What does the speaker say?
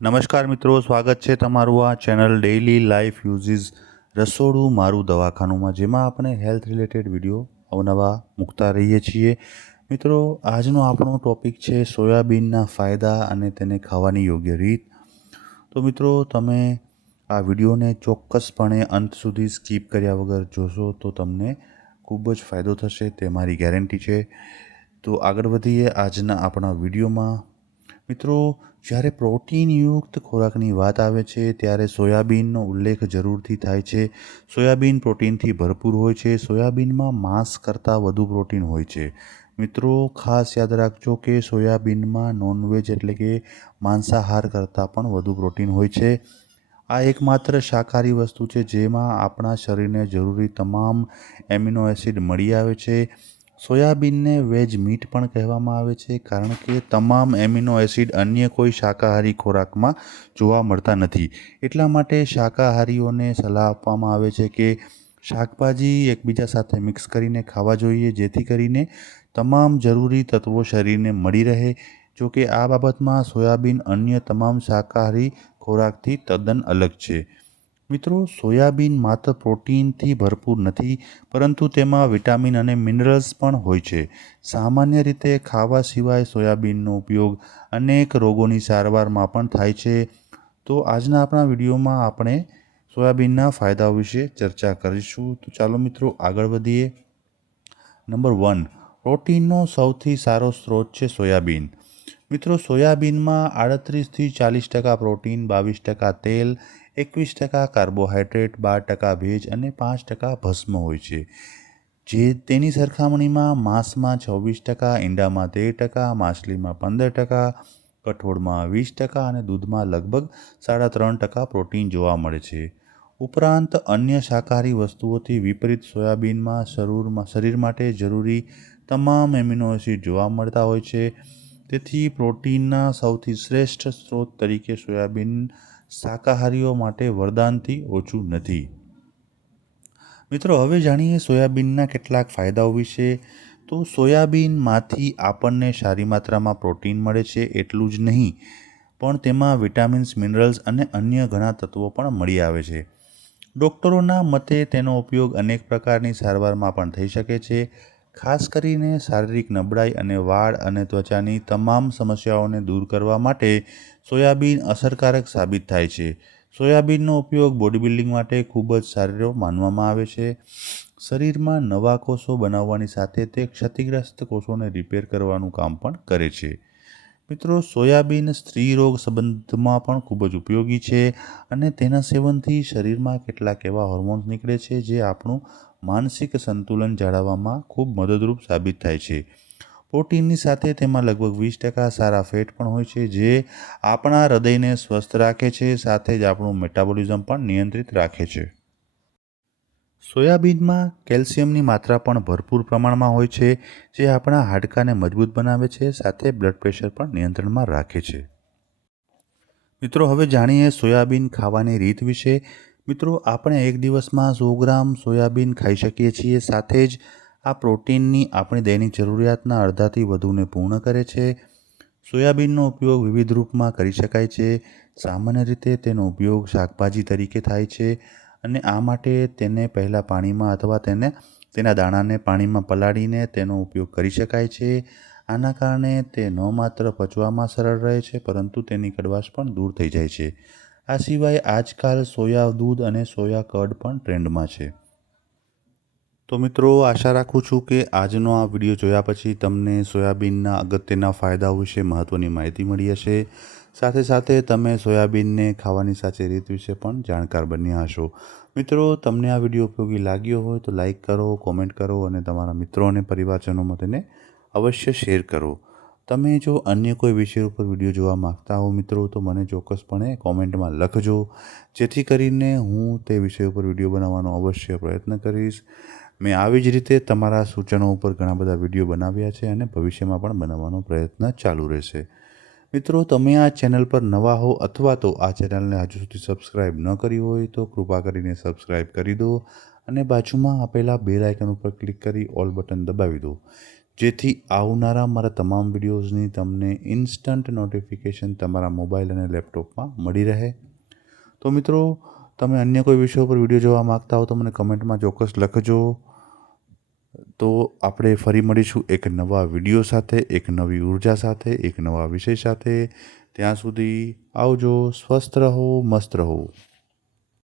નમસ્કાર મિત્રો, સ્વાગત છે તમારું આ ચેનલ ડેઇલી લાઈફ યુઝિસ રસોડું મારું દવાખાનુંમાં, જેમાં આપણે હેલ્થ રિલેટેડ વિડીયો અવનવા મૂકતા રહીએ છીએ. મિત્રો, આજનો આપણો ટૉપિક છે સોયાબીનના ફાયદા અને તેને ખાવાની યોગ્ય રીત. તો મિત્રો, તમે આ વિડીયોને ચોક્કસપણે અંત સુધી સ્કીપ કર્યા વગર જોશો તો તમને ખૂબ જ ફાયદો થશે, તે મારી ગેરંટી છે. તો આગળ વધીએ આજના આપણા વિડીયોમાં. મિત્રો, જ્યારે પ્રોટીનયુક્ત ખોરાકની વાત આવે છે ત્યારે સોયાબીનનો ઉલ્લેખ જરૂરથી થાય છે. સોયાબીન પ્રોટીનથી ભરપૂર હોય છે. સોયાબીનમાં માંસ કરતાં વધુ પ્રોટીન હોય છે. મિત્રો, ખાસ યાદ રાખજો કે સોયાબીનમાં નોનવેજ એટલે કે માંસાહાર કરતાં પણ વધુ પ્રોટીન હોય છે. આ એકમાત્ર શાકાહારી વસ્તુ છે જેમાં આપણા શરીરને જરૂરી તમામ એમિનો એસિડ મળી આવે છે. સોયાબીનને વેજ મીટ પણ કહેવામાં આવે છે કારણ કે તમામ એમિનો એસિડ અન્ય કોઈ શાકાહારી ખોરાકમાં જોવા મળતા નથી. એટલા માટે શાકાહારીઓને સલાહ આપવામાં આવે છે કે શાકભાજી એકબીજા સાથે મિક્સ કરીને ખાવા જોઈએ, જેથી કરીને તમામ જરૂરી તત્વો શરીરને મળી રહે. જો કે આ બાબતમાં સોયાબીન અન્ય તમામ શાકાહારી ખોરાકથી તદ્દન અલગ છે. મિત્રો, સોયાબીન માત્ર પ્રોટીનથી ભરપૂર નથી, પરંતુ તેમાં વિટામિન અને મિનરલ્સ પણ હોય છે. સામાન્ય રીતે ખાવા સિવાય સોયાબીનનો ઉપયોગ અનેક રોગોની સારવારમાં પણ થાય છે. તો આજના આપણા વિડીયોમાં આપણે સોયાબીનના ફાયદાઓ વિશે ચર્ચા કરીશું. તો ચાલો મિત્રો, આગળ વધીએ. નંબર 1, પ્રોટીનનો સૌથી સારો સ્ત્રોત છે સોયાબીન. મિત્રો, સોયાબીનમાં 38થી 40% પ્રોટીન, 22% તેલ, 21% કાર્બોહાઈડ્રેટ, 12% ભેજ અને 5% ભસ્મ હોય છે. જે તેની સરખામણીમાં માંસમાં 26%, ઈંડામાં 13%, માછલીમાં 15%, કઠોળમાં 20% અને દૂધમાં લગભગ 3.5% પ્રોટીન જોવા મળે છે. ઉપરાંત અન્ય શાકાહારી વસ્તુઓથી વિપરીત સોયાબીનમાં શરીર માટે જરૂરી તમામ એમિનો એસિડ જોવા મળતા હોય છે. તેથી પ્રોટીનના સૌથી શ્રેષ્ઠ સ્ત્રોત તરીકે સોયાબીન શાકાહારીઓ માટે વરદાનથી ઓછું નથી. મિત્રો, હવે જાણીએ સોયાબીનના કેટલાક ફાયદાઓ વિશે. તો સોયાબીનમાંથી આપણને સારી માત્રામાં પ્રોટીન મળે છે. એટલું જ નહીં, પણ તેમાં વિટામિન્સ, મિનરલ્સ અને અન્ય ઘણા તત્વો પણ મળી આવે છે. ડૉક્ટરોના મતે તેનો ઉપયોગ અનેક પ્રકારની સારવારમાં પણ થઈ શકે છે. ખાસ કરીને શારીરિક નબળાઈ અને વાળ અને ત્વચાની તમામ સમસ્યાઓને દૂર કરવા માટે સોયાબીન અસરકારક સાબિત થાય છે. સોયાબીનનો ઉપયોગ બોડી બિલ્ડિંગ માટે ખૂબ જ સારો માનવામાં આવે છે. શરીરમાં નવા કોષો બનાવવાની સાથે તે ક્ષતિગ્રસ્ત કોષોને રિપેર કરવાનું કામ પણ કરે છે. મિત્રો, સોયાબીન સ્ત્રી રોગ સંબંધમાં પણ ખૂબ જ ઉપયોગી છે અને તેના સેવનથી શરીરમાં કેટલાક એવા હોર્મોન્સ નીકળે છે જે આપણું માનસિક સંતુલન જાળવવામાં ખૂબ મદદરૂપ સાબિત થાય છે. પ્રોટીનની સાથે તેમાં લગભગ 20% સારા ફેટ પણ હોય છે જે આપણા હૃદયને સ્વસ્થ રાખે છે, સાથે જ આપણું મેટાબોલિઝમ પણ નિયંત્રિત રાખે છે. સોયાબીનમાં કેલ્શિયમની માત્રા પણ ભરપૂર પ્રમાણમાં હોય છે જે આપણા હાડકાને મજબૂત બનાવે છે, સાથે બ્લડ પ્રેશર પણ નિયંત્રણમાં રાખે છે. મિત્રો, હવે જાણીએ સોયાબીન ખાવાની રીત વિશે. મિત્રો, આપણે એક દિવસમાં 100 ગ્રામ સોયાબીન ખાઈ શકીએ છીએ. સાથે જ આ પ્રોટીનની આપણી દૈનિક જરૂરિયાતના અડધાથી વધુને પૂર્ણ કરે છે. સોયાબીનનો ઉપયોગ વિવિધ રૂપમાં કરી શકાય છે. સામાન્ય રીતે તેનો ઉપયોગ શાકભાજી તરીકે થાય છે અને આ માટે તેને પહેલાં પાણીમાં અથવા તેના દાણાને પાણીમાં પલાળીને તેનો ઉપયોગ કરી શકાય છે. આના કારણે તે ન માત્ર પચવામાં સરળ રહે છે, પરંતુ તેની કડવાશ પણ દૂર થઈ જાય છે. આ સિવાય આજકાલ સોયા દૂધ અને સોયા કર્ડ પણ ટ્રેન્ડમાં છે. તો મિત્રો, આશા રાખું છું કે આજનો આ વિડીયો જોયા પછી તમને સોયાબીનના અગત્યના ફાયદાઓ વિશે મહત્ત્વની માહિતી મળી હશે. સાથે સાથે તમે સોયાબીનને ખાવાની સાચી રીત વિશે પણ જાણકાર બન્યા હશો. મિત્રો, તમને આ વિડીયો ઉપયોગી લાગ્યો હોય તો લાઈક કરો, કોમેન્ટ કરો અને તમારા મિત્રો અને પરિવારજનોમાં તેને અવશ્ય શેર કરો. તમે જો અન્ય કોઈ વિષય ઉપર વિડીયો જોવા માગતા હો મિત્રો, તો મને ચોક્કસપણે કોમેન્ટમાં લખજો, જેથી કરીને હું તે વિષય ઉપર વિડીયો બનાવવાનો અવશ્ય પ્રયત્ન કરીશ. મેં આવી જ રીતે તમારા સૂચનો ઉપર ઘણા બધા વિડીયો બનાવ્યા છે અને ભવિષ્યમાં પણ બનાવવાનો પ્રયત્ન ચાલુ રહેશે. મિત્રો, તમે આ ચેનલ પર નવા હો અથવા તો આ ચેનલને હજુ સુધી સબસ્ક્રાઈબ ન કરી હોય તો કૃપા કરીને સબસ્ક્રાઈબ કરી દો અને બાજુમાં આપેલા બેલ આઇકન ઉપર ક્લિક કરી ઓલ બટન દબાવી દો, જેથી આવનારા મારા તમામ વિડીયોઝની તમને ઇન્સ્ટન્ટ નોટિફિકેશન તમારા મોબાઈલ અને લેપટોપમાં મળી રહે. તો મિત્રો, તમે અન્ય કોઈ વિષયો પર વિડીયો જોવા માગતા હો તો મને કમેન્ટમાં ચોક્કસ લખજો. તો આપણે ફરી મળીશું એક નવા વિડીયો સાથે, એક નવી ઉર્જા સાથે, એક નવા વિષય સાથે. ત્યાં સુધી આવજો. સ્વસ્થ રહો, મસ્ત રહો.